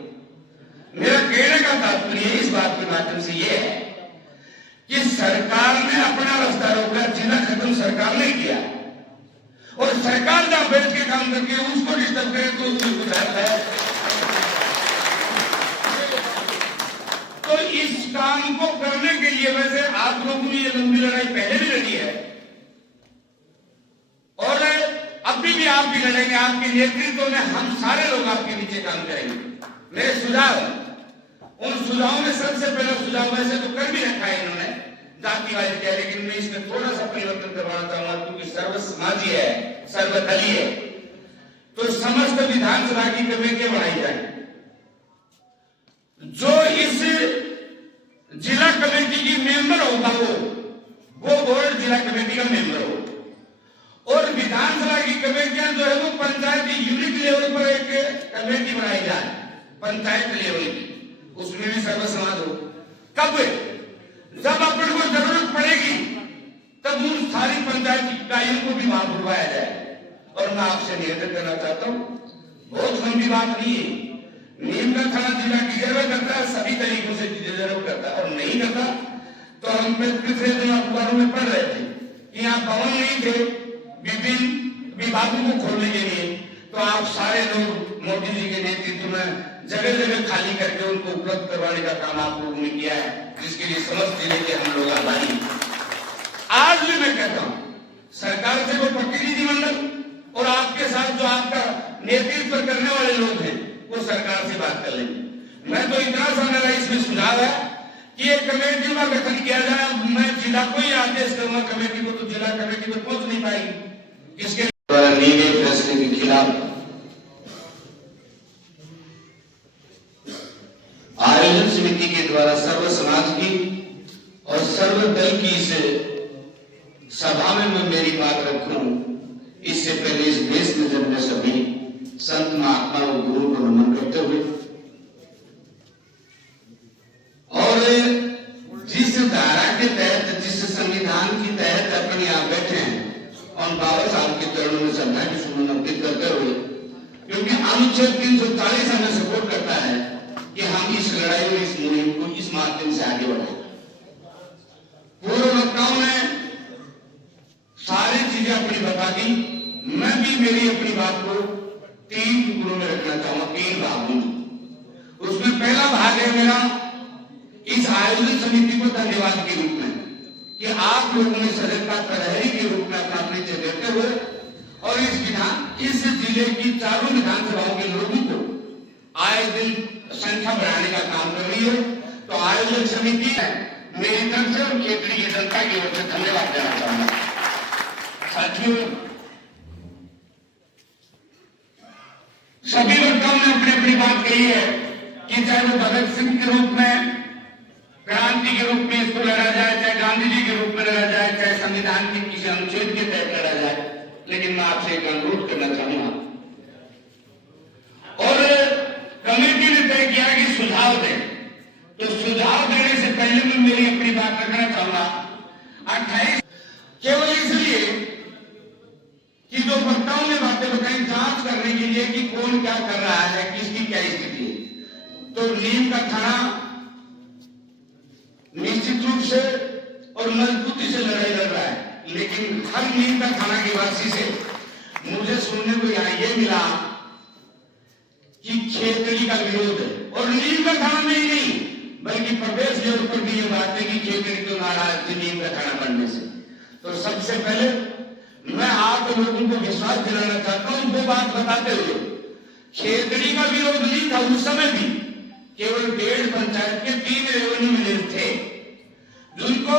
मेरा कहने का तात्पर्य इस बात के माध्यम से ये है कि सरकार ने अपना रास्ता रोका, जिला खत्म सरकार ने किया, और सरकार जहां बैठ के काम करके उसको डिस्टर्ब करे तो उसमें कुछ है। तो इस काम को करने के लिए, वैसे आप लोगों ने ये लंबी लड़ाई पहले भी लड़ी है, और अभी भी आप भी लड़ेंगे, आपके नेतृत्व में हम सारे लोग आपके नीचे काम करेंगे। मेरे सुझाव, उन सुझावों में सबसे पहला सुझाव, वैसे तो कर भी रखा है इन्होंने, जातिवादी किया, लेकिन मैं इसमें थोड़ा सा परिवर्तन करवाना चाहूंगा, क्योंकि सर्व समाजी है, सर्वदलीय है, तो समस्त विधानसभा की कमेटियां बढ़ाई जाए। जो इस जिला कमेटी की मेंबर होगा वो बोर्ड जिला कमेटी का मेंबर हो, और विधानसभा की कमेटियां जो है वो पंचायती यूनिट लेवल पर एक कमेटी बनाई जाए, पंचायत लेवल की, उसमें भी सर्वसमाज हो। कब? जब अपन को जरूरत पड़ेगी तब उन सारी पंचायती इकाइयों को भी वहां बुलवाया जाए। और मैं आपसे निवेदन करना चाहता हूँ, बहुत लंबी बात नहीं है, नीम का थाना जिला डिजर्व करता है, सभी तरीकों से डिजर्व करता है, और नहीं करता तो हम पिछले दिनों अखबारों में पढ़ रहे थे कि यहाँ भवन नहीं थे विभिन्न विभागों को खोलने के लिए, तो आप सारे लोग मोदी जी के नेतृत्व में जगह जगह खाली करके उनको उपलब्ध करवाने का काम आप लोगों ने किया है, जिसके लिए समस्त जिले के हम लोग आभारी। आज भी मैं कहता हूँ सरकार से वो प्रतिनिधिमंडल और आपके साथ जो आपका नेतृत्व करने वाले लोग हैं वो सरकार से बात कर लेंगे। मैं तो इतना सा मेरा इसमें सुझाव है कि एक कमेटी का गठन किया जाए। मैं जिला को ही आदेश करूंगा कमेटी को, तो जिला कमेटी में पहुंच नहीं पाएगी। इसके द्वारा लिए गए फैसले के खिलाफ आयोजन समिति के द्वारा सर्व समाज की और सर्व दल की इस सभा में मैं मेरी बात रखूं, इससे पहले इस देश में जब मैं सभी संत महात्मा और गुरु को नमन करते हुए और जिस धारा के तहत, जिस संविधान के तहत अपन यहाँ बैठे हैं, और बाबा साहब के चरणों में श्रद्धा की सुमन अर्पित करते हुए, क्योंकि अनुच्छेद 340 हमें सपोर्ट करता है कि हम इस लड़ाई में, इस मुहिम को इस माध्यम से आगे बढ़ाएं। पूर्व वक्ताओं ने सारी चीजें अपनी बता दी, मैं भी मेरी अपनी बात को 3 टुकड़ों में रखना चाहूंगा, 3 भागों में। उसमें पहला भाग है मेरा इस आयोजन समिति को धन्यवाद के रूप में कि आप लोगों ने सदन का प्रहरी के रूप में अपना परिचय देते हुए और इस जिले की चारों विधानसभाओं के लोगों को आए दिन संख्या बढ़ाने का काम कर रही है। तो आयोजन समिति मेरी तरफ से और क्षेत्रीय जनता की ओर से धन्यवाद देना चाहूंगा। साथियों, सभी वक्ताओं ने अपनी अपनी बात कही है कि चाहे वो भगत सिंह के रूप में, क्रांति के रूप में इसको लड़ा जाए, चाहे गांधी जी के रूप में लड़ा जाए, चाहे संविधान के किसी अनुच्छेद के तहत लड़ा जाए, लेकिन मैं आपसे एक अनुरोध करना चाहूंगा और कमेटी ने तय किया कि सुझाव दें, तो सुझाव देने से पहले मैं मेरी अपनी बात रखना चाहूंगा। 28 केवल इसलिए कि जो वक्ताओं ने बातें बताई, जांच करने के लिए कि कौन क्या कर रहा है, किसकी क्या स्थिति है। तो नीम का थाना निश्चित रूप से और मजबूती से लड़ाई लड़ रहा है, लेकिन हर नीम का थाना की वासी से मुझे सुनने को यहाँ ये मिला कि खेतड़ी का विरोध है, और नीम का थाना में ही नहीं बल्कि प्रदेश लेवल पर भी ये बात है कि खेतड़ी क्यों नाराज थी नीम का थाना बनने से। तो सबसे पहले मैं आप लोगों को विश्वास दिलाना चाहता हूं, वो बात बताते हुए, खेतड़ी का विरोध नहीं था उस समय भी, केवल 1.5 पंचायत के 3 रेवेन्यू विलेज थे जिनको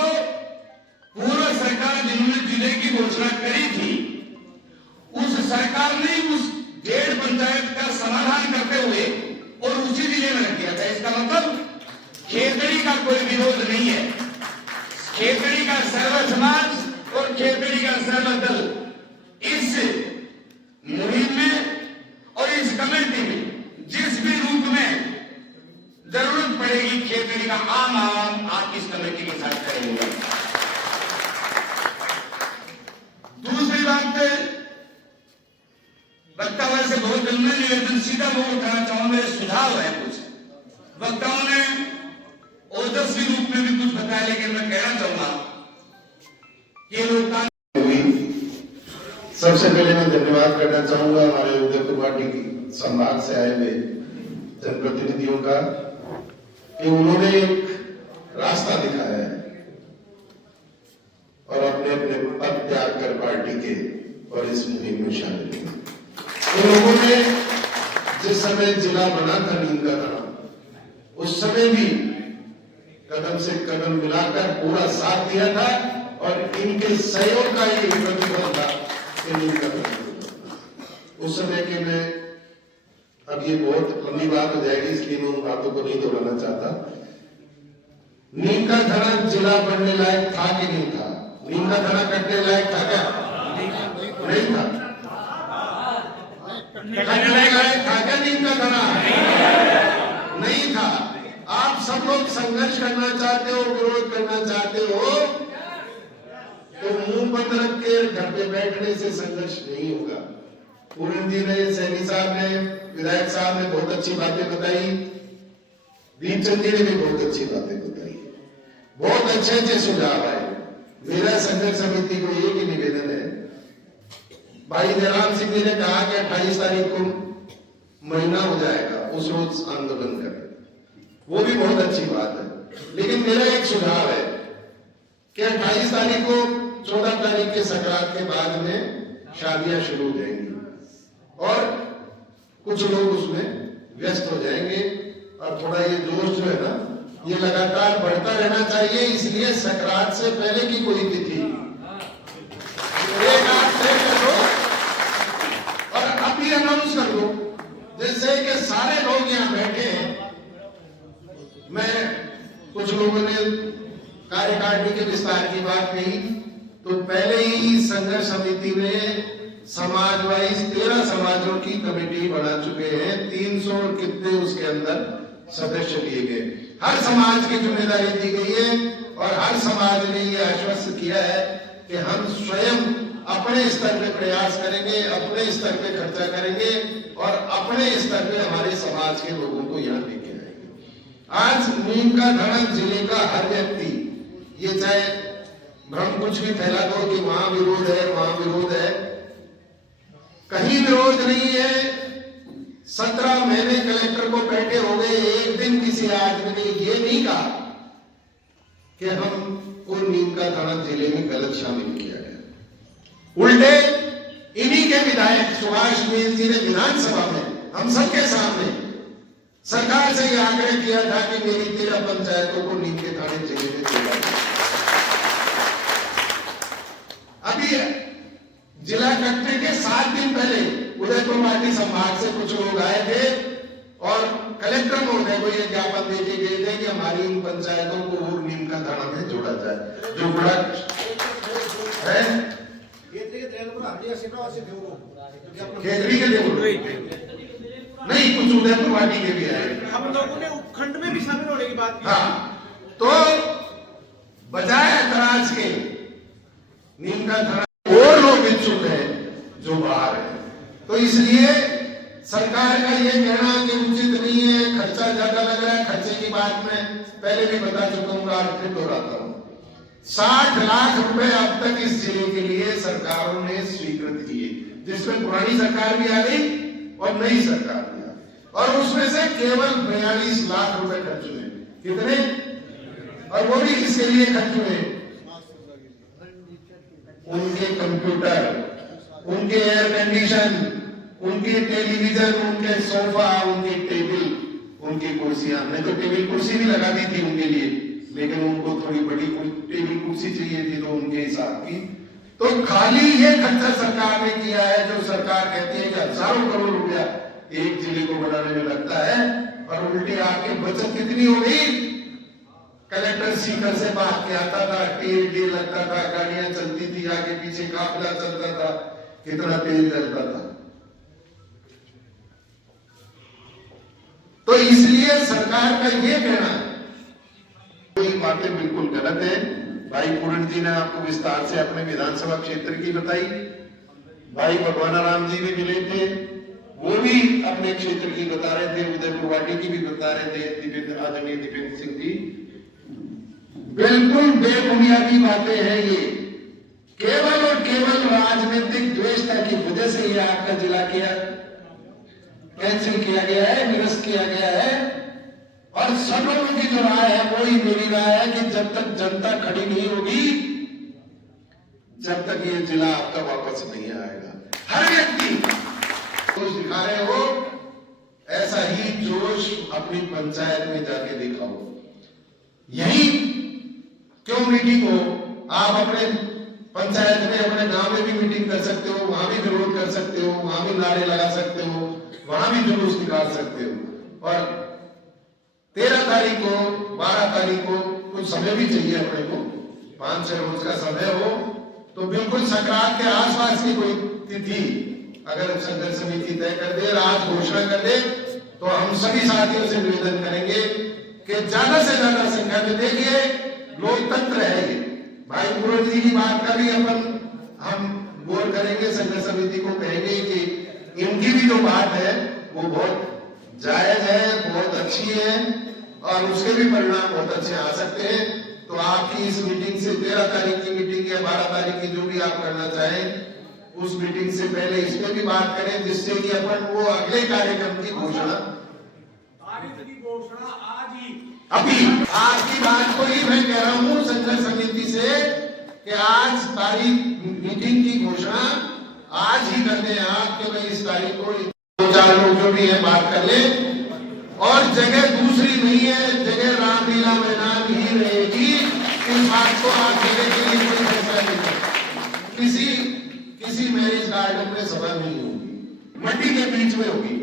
पूर्व सरकार जिन्होंने जिले की घोषणा करी थी, उस सरकार ने उस 1.5 पंचायत का समाधान करते हुए और उसी जिले में रख दिया था। इसका मतलब खेतड़ी का कोई विरोध नहीं है। खेतड़ी का सर्व समाज और खेतड़ी का सर्व दल इस मुहिम में और इस कमेटी में जिस भी रूप में जरूरत पड़ेगी, खेतड़ी का आम आवाम आप इस कमेटी के साथ करेंगे। दूसरी बात, वक्ताओं से बहुत जल्दी निवेदन सीधा वो उठाना चाहूंगा, सुझाव है कुछ वक्ताओं ने ओजस्वी रूप में भी कुछ बताया, लेकिन मैं कहना चाहूंगा कि लोकतांत्रिक सबसे पहले मैं धन्यवाद करना चाहूंगा हमारे उदयपुर पार्टी की संभाग से आए हुए जनप्रतिनिधियों का कि उन्होंने एक रास्ता दिखाया है और अपने अपने पद त्याग कर पार्टी के और इस मुहिम में शामिल हुए। तो लोगों ने जिस समय जिला बना था नीम का थाना, उस समय भी कदम से कदम मिलाकर पूरा साथ दिया था और इनके सहयोग का ही प्रतिफल था कि नीम का थाना। उस समय के मैं, अब ये बहुत लंबी बात हो जाएगी इसलिए मैं उन बातों को नहीं दोहराना चाहता। नीम का थाना जिला बनने लायक था कि नहीं था? नीम का थाना कटने लायक था क्या? था क्या नीम का धड़ा? नहीं था। आप सब लोग संघर्ष करना चाहते हो, विरोध करना चाहते हो, तो मुंह बंद रख के घर पे बैठने से संघर्ष नहीं होगा। पूरन जी ने, सैनी साहब ने, विधायक साहब ने बहुत अच्छी बातें बताई, दीपचंद जी ने भी बहुत अच्छी बातें बताई, बहुत अच्छे अच्छे सुझाव आए। मेरा संघर्ष समिति को एक ही निवेदन है, भाई जयराम सिंह जी ने कहा कि 28 तारीख को महीना हो जाएगा, उस रोज आंदोलन करें, वो भी बहुत अच्छी बात है। लेकिन मेरा एक सुझाव है कि 28 तारीख को 14 तारीख के संक्रांत के बाद में शादियां शुरू हो जाएंगी और कुछ लोग उसमें व्यस्त हो जाएंगे, और थोड़ा ये जोश जो है ना, ये लगातार बढ़ता रहना चाहिए। इसलिए संक्रांत से पहले की कोई तिथि एक आध तय कर दो और अभी अनाउंस कर दो, जैसे कि सारे लोग यहाँ बैठे हैं। मैं, कुछ लोगों ने कार्यकारिणी के विस्तार की बात कही, तो पहले ही संघर्ष समिति ने समाज वाइज 13 समाजों की कमेटी बना चुके हैं। 300 और कितने उसके अंदर सदस्य लिए गए, हर समाज की जिम्मेदारी दी गई है, और हर समाज ने ये आश्वस्त किया है कि हम स्वयं अपने स्तर पे प्रयास करेंगे, अपने स्तर पे खर्चा करेंगे, और अपने स्तर पे हमारे समाज के लोगों को यहाँ लेके आएंगे। आज नीम का धड़ा जिले का हर व्यक्ति, ये चाहे भ्रम कुछ भी फैला दो कि वहां विरोध है, वहां विरोध है, कहीं विरोध नहीं है। 17 महीने कलेक्टर को बैठे हो गए, एक दिन किसी आदमी ने ये नहीं कहा कि हमको नीम का धड़ा जिले में गलत शामिल किया गया। उल्टे इन्हीं के विधायक सुभाष मील जी ने विधानसभा में हम सबके सामने सरकार से यह आग्रह किया था कि मेरी 13 पंचायतों को नीम के थाने जिले में जोड़ा जाए। अभी जिला कलेक्टर के 7 दिन पहले उदयपुर पार्टी संभाग से कुछ लोग आए थे और कलेक्टर महोदय को यह ज्ञापन देके गए थे कि हमारी इन पंचायतों को और नीम का थाना में जोड़ा जाए, जो बड़ा है खेतरी के लिए नहीं, कुछ उदयपुर पार्टी के भी आए। हम लोगों ने उपखंड में भी शामिल होने की बात की। हाँ, तो बजाय ऐतराज के नीम का थाना और लोग इच्छुक है जो बाहर है, तो इसलिए सरकार का ये कहना कि उचित नहीं है, खर्चा ज्यादा लग रहा है। खर्चे की बात मैं पहले भी बता चुका हूँ, आज फिर दोहराता हूँ। 60 लाख रुपए अब तक इस जिले के लिए सरकारों ने स्वीकृत किए, जिसमें पुरानी सरकार भी आ गई और नई सरकार भी आ गई, और उसमें से केवल 42 लाख रुपए खर्च हुए। कितने? और वो भी किसके लिए खर्च हुए? उनके कंप्यूटर, उनके एयर कंडीशन, उनके टेलीविजन, उनके सोफा, उनके टेबल, उनकी कुर्सियां। हमने तो टेबल कुर्सी भी लगा दी थी उनके लिए, लेकिन उनको थोड़ी बड़ी टेबल कुर्सी चाहिए थी, तो उनके हिसाब की। तो खाली ये खर्चा सरकार ने किया है, जो सरकार कहती है कि हजारों करोड़ रुपया एक जिले को बनाने में लगता है, और उल्टी आपकी बचत कितनी हो गई? कलेक्टर सीकर से बात के आता था, टेल लगता था, गाड़ियां चलती थी, आगे पीछे काफिला चलता था, कितना तेल चलता था। तो इसलिए सरकार का ये कहना, कोई बातें बिल्कुल गलत है। भाई पूरन जी ने आपको विस्तार से अपने विधानसभा क्षेत्र की बताई, भाई भगवान राम जी भी मिले थे, वो भी अपने क्षेत्र की बता रहे थे, उदयपुर वाटी की भी बता रहे थे, आदरणीय दीपेंद्र सिंह जी। बिल्कुल बेबुनियादी बातें हैं ये, केवल और केवल राजनीतिक द्वेषता की वजह से ये आपका जिला किया कैंसिल किया गया है, निरस्त किया गया है। और सब लोगों की जो राय है वो ही मेरी राय है कि जब तक जनता खड़ी नहीं होगी, जब तक ये जिला आपका वापस नहीं आएगा। हर व्यक्ति जोश दिखा रहे हो, ऐसा ही जोश अपनी पंचायत में जाके दिखाओ। यही क्यों मीटिंग हो, आप अपने पंचायत में, अपने गांव में भी मीटिंग कर सकते हो, वहां भी विरोध कर सकते हो, वहां भी नारे लगा सकते हो, वहां भी जुलूस निकाल सकते हो। और 13 तारीख को, 12 तारीख को कुछ समय भी चाहिए अपने को, 5-6 रोज का समय हो, तो बिल्कुल संक्रांत के आसपास की कोई तिथि अगर संघर्ष समिति तय कर दे और आज घोषणा कर दे तो हम सभी साथियों से निवेदन करेंगे कि ज्यादा से ज्यादा संख्या में, देखिए लोकतंत्र है ये, भाई पूर्ण जी की बात का भी हम गौर करेंगे, संघर्ष समिति को कहेंगे कि इनकी भी जो बात है वो बहुत जायज है, बहुत अच्छी है और उसके भी परिणाम बहुत अच्छे आ सकते हैं। तो आपकी इस मीटिंग से 13 तारीख की मीटिंग या 12 तारीख की जो भी आप करना चाहें उस मीटिंग से पहले इस पे भी बात करें, जिससे कि अपन वो अगले कार्यक्रम की घोषणा अभी आज की बात को ही मैं कह रहा हूँ संघर्ष समिति से कि आज तारीख मीटिंग की घोषणा आज ही करते हैं आप, कि भाई इस तारीख को 2-4 लोग जो भी है बात कर ले और जगह दूसरी नहीं है, जगह रामलीला मैदान ही रहेगी। इस बात को आप जगह के लिए कोई फैसला नहीं कर, किसी मैरिज गार्डन में सभा नहीं होगी, मंडी के बीच में होगी,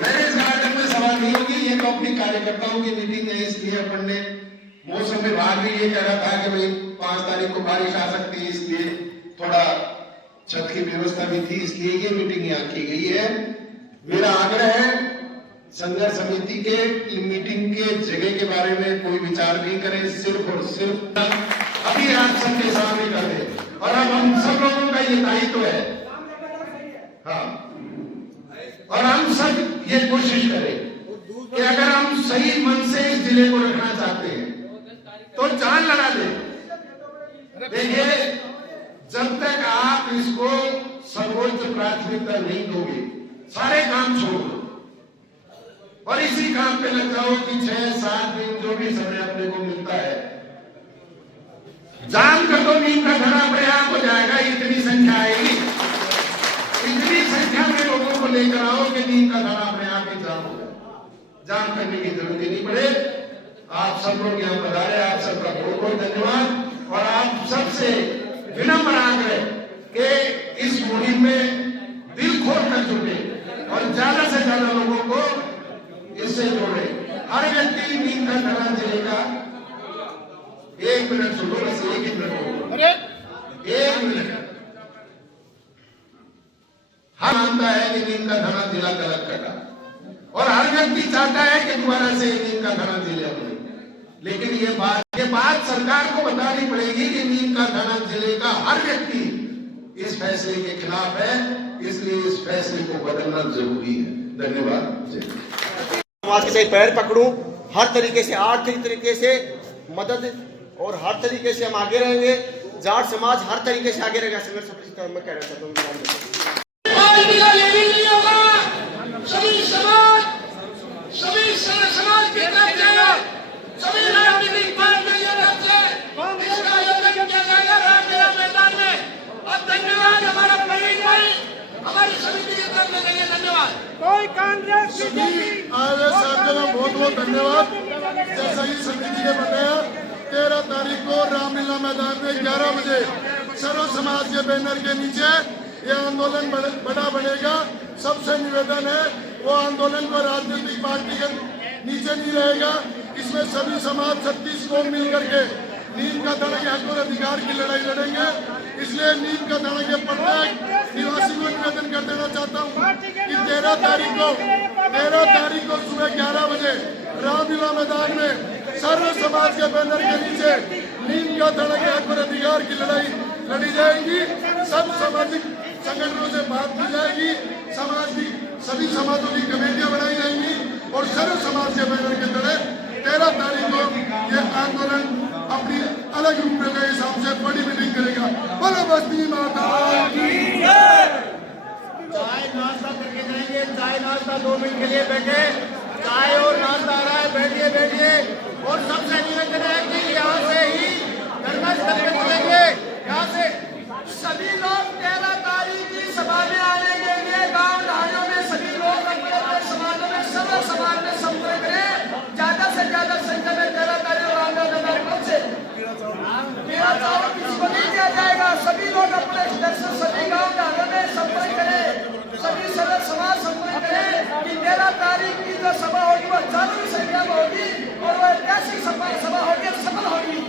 मैरिज गार्डन में सभा नहीं होगी। ये तो अपनी कार्यकर्ताओं की मीटिंग है, इसलिए अपन ने मौसम विभाग भी ये कह रहा था कि भाई 5 तारीख को बारिश आ सकती है, इसलिए थोड़ा छत की व्यवस्था भी थी, इसलिए ये मीटिंग यहाँ की गई है। मेरा आग्रह है संघर्ष समिति के मीटिंग के जगह के बारे में कोई विचार नहीं करें, सिर्फ और सिर्फ अभी आप सबके सामने कर दें और अब हम सब लोगों का ये दायित्व है, हाँ, और हम सब ये कोशिश करें कि अगर हम सही मन से इस जिले को रखना चाहते हैं तो जान लगा दें। देखिए जब तक आप इसको सर्वोच्च प्राथमिकता नहीं दोगे, सारे काम छोड़ दो और इसी काम पे लग जाओ कि 6-7 दिन जो भी समय अपने को मिलता है जाम कर दो, नीम का घड़ा अपने आप हो जाएगा। इतनी संख्या आएगी, इतनी संख्या में लोगों को लेकर आओ कि नीम का घड़ा अपने आप ही जाम हो जाए, जाम करने की जरूरत ही नहीं पड़े। आप सब लोग यहाँ पधारे, आप सबका बहुत बहुत धन्यवाद और आप सबसे विनम्र आग्रह कि इस मुहिम में दिल खोल कर जुटे और ज्यादा से ज्यादा लोगों को इससे जोड़े। हर व्यक्ति नीम का घड़ा जलेगा, 1 मिनट सुनो, बस 1 ही मिनट, 1 मिनट। हम मानता है कि नीम का घड़ा जिला गलत कटा और हर व्यक्ति चाहता है कि दोबारा से नीम का घड़ा जिले अपने, लेकिन ये बात सरकार को बतानी पड़ेगी कि नीम का घड़ा जिले का हर व्यक्ति इस फैसले के खिलाफ है, इसलिए इस फैसले को बदलना जरूरी है। धन्यवाद। समाज के सही पैर पकड़ूं, हर तरीके से आर्थिक तरीके से मदद और हर तरीके से हम आगे रहेंगे। जाट समाज हर तरीके से आगे रहेगा। संघर्ष समिति मैं कहना चाहता हूँ सभी समाज के तरफ से, सभी राजनीतिक पार्टियों की तरफ से इसका आयोजन किया जाएगा रामलीला मैदान में। और धन्यवाद हमारा प्रवीण भाई हमारी समिति की तरफ से देंगे। धन्यवाद। कोई कांग्रेस आए साथियों का बहुत बहुत धन्यवाद। जैसा ही समिति ने बताया 13 तारीख को रामलीला मैदान में 11 बजे सर्व समाज के बैनर के नीचे यह आंदोलन बड़ा बनेगा। सबसे निवेदन है वो आंदोलन को राजनीतिक पार्टी के नीचे नहीं रहेगा, इसमें सभी समाज 36 को मिलकर के नीम का धड़ा के हक और अधिकार की लड़ाई लड़ेंगे। इसलिए नीम का धड़ा के प्रत्येक निवासी को निवेदन कर देना चाहता हूँ कि 13 तारीख को सुबह 11 बजे रामलीला मैदान में सर्व समाज के बैनर के नीचे नीम का धड़ा के हक और अधिकार की लड़ाई लड़ी जाएगी। सब सामाजिक संगठनों से बात की जाएगी, समाज की सभी समाजों की कमेटियां बनाई जाएंगी और सर्व समाज के बैनर के तहत 13 तारीख को यह आंदोलन अपनी अलग रूप के हिसाब से बड़ी मीटिंग करेगा। बोलो बस्ती माता की जय। चाय नाश्ता करके जाएंगे। चाय नाश्ता 2 मिनट के लिए बैठे, चाय और नाश्ता आ रहा है, बैठिए बैठिए। और सबसे निवेदन है कि यहाँ से ही धर्मस्थल पे चलेंगे। यहाँ से सभी लोग 13 तारीख की सभा में आने के लिए गांव ढाणियों में सभी लोग अपने अपने समाजों में सर्व समाज में संपर्क करें। ज्यादा से ज्यादा संख्या में 13 तारीख रामलीला मैदान पहुंचे। मेरा चावल किसी को नहीं दिया जाएगा। सभी लोग अपने स्तर से सभी गांव ढाणियों में संपर्क करें, सभी सर्व समाज संपर्क करें कि 13 तारीख की जो सभा होगी वो हजारों की संख्या में होगी और वो ऐतिहासिक सभा होगी, सफल होगी।